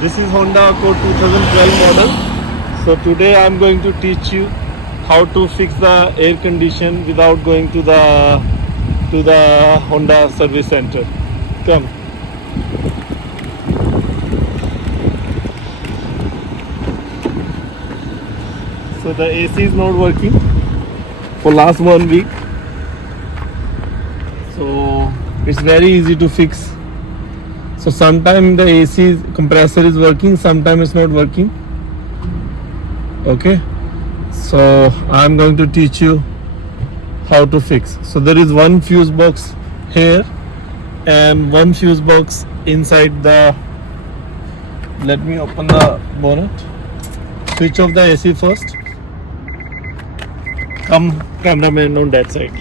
This is Honda Accord 2012 model. So today I am going to teach you how to fix the air condition without going to the Honda service center. Come. So the AC is not working for last 1 week. So it's very easy to fix. So sometimes the AC compressor is working, sometimes it's not working. Okay, so I'm going to teach you how to fix. So there is one fuse box here and one fuse box inside the, let me open the bonnet. Switch off the AC first. Come, cameraman on that side.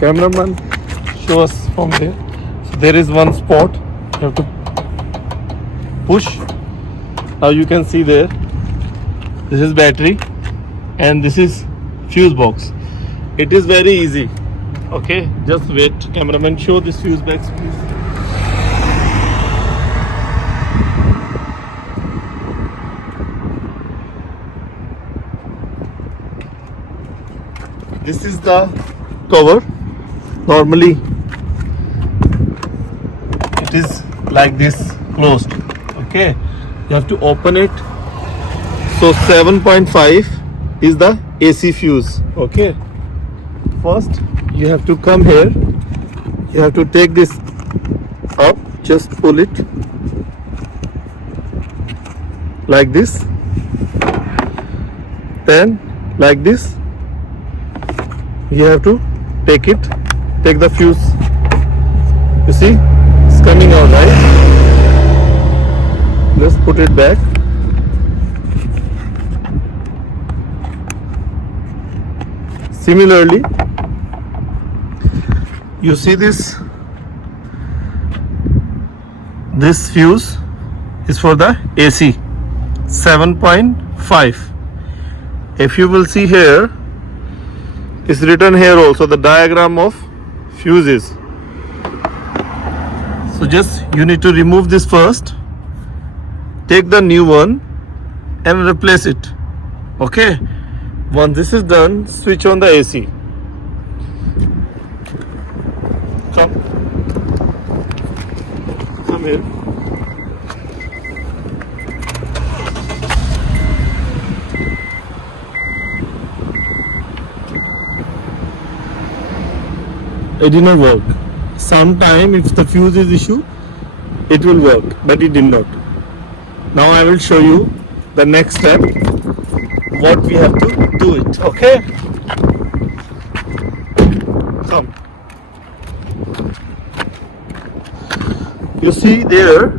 Cameraman, show us from there. So there is one spot. You have to push. Now you can see there. This is battery, and this is fuse box. It is very easy. Okay, just wait. Cameraman, show this fuse box, please. This is the cover. Normally it is like this, closed. Okay, you have to open it. So 7.5 is the AC fuse. Okay, first you have to come here. You have to take this up, just pull it like this, then like this. You have to take the fuse. You see, it's coming out, right? Let's put it back. Similarly, you see this fuse is for the AC 7.5. If you will see here, it's written here also the diagram of fuses. So just you need to remove this first, take the new one and replace it. Okay, once this is done, switch on the AC. Come here. It did not work. Sometime if the fuse is issue, it will work, but it did not. Now I will show you the next step, what we have to do it. Okay, come. You see there,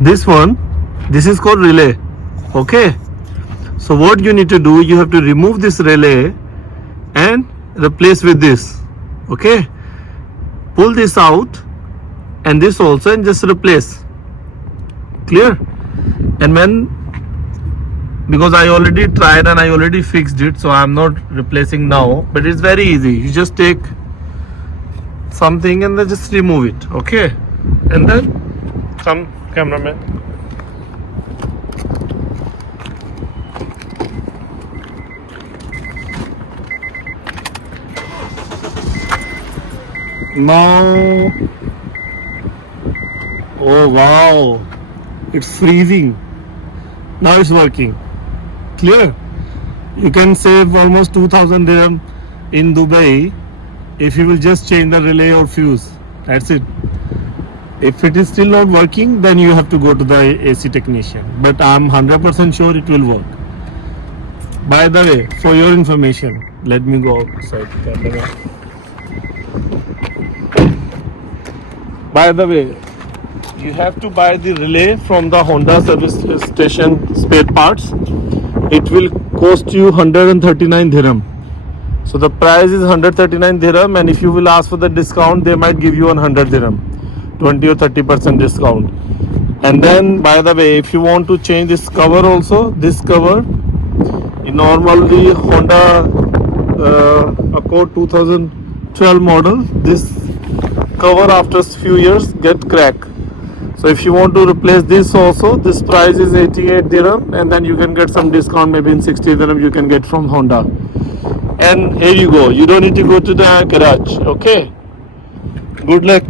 this is called relay. Okay, so what you need to do, you have to remove this relay and replace with this. Okay, pull this out and this also, and just replace. Clear? And because I already tried and I already fixed it, so I'm not replacing now, but it's very easy. You just take something and then just remove it. Okay, and then come, cameraman. Now, oh wow, it's freezing. Now it's working. Clear? You can save almost 2000 dirham in Dubai if you will just change the relay or fuse. That's it. If it is still not working, then you have to go to the AC technician. But I'm 100% sure it will work. By the way, for your information, let me go outside the camera. By the way, you have to buy the relay from the Honda service station spare parts. It will cost you 139 dirham. So the price is 139 dirham, and if you will ask for the discount, they might give you 100 dirham, 20 or 30% discount. And then, by the way, if you want to change this cover also, this cover, normally Honda Accord 2012 12 model, this cover after few years get crack. So if you want to replace this also, this price is 88 dirham, and then you can get some discount, maybe in 60 dirham you can get from Honda. And here you go, you don't need to go to the garage. Okay, good luck.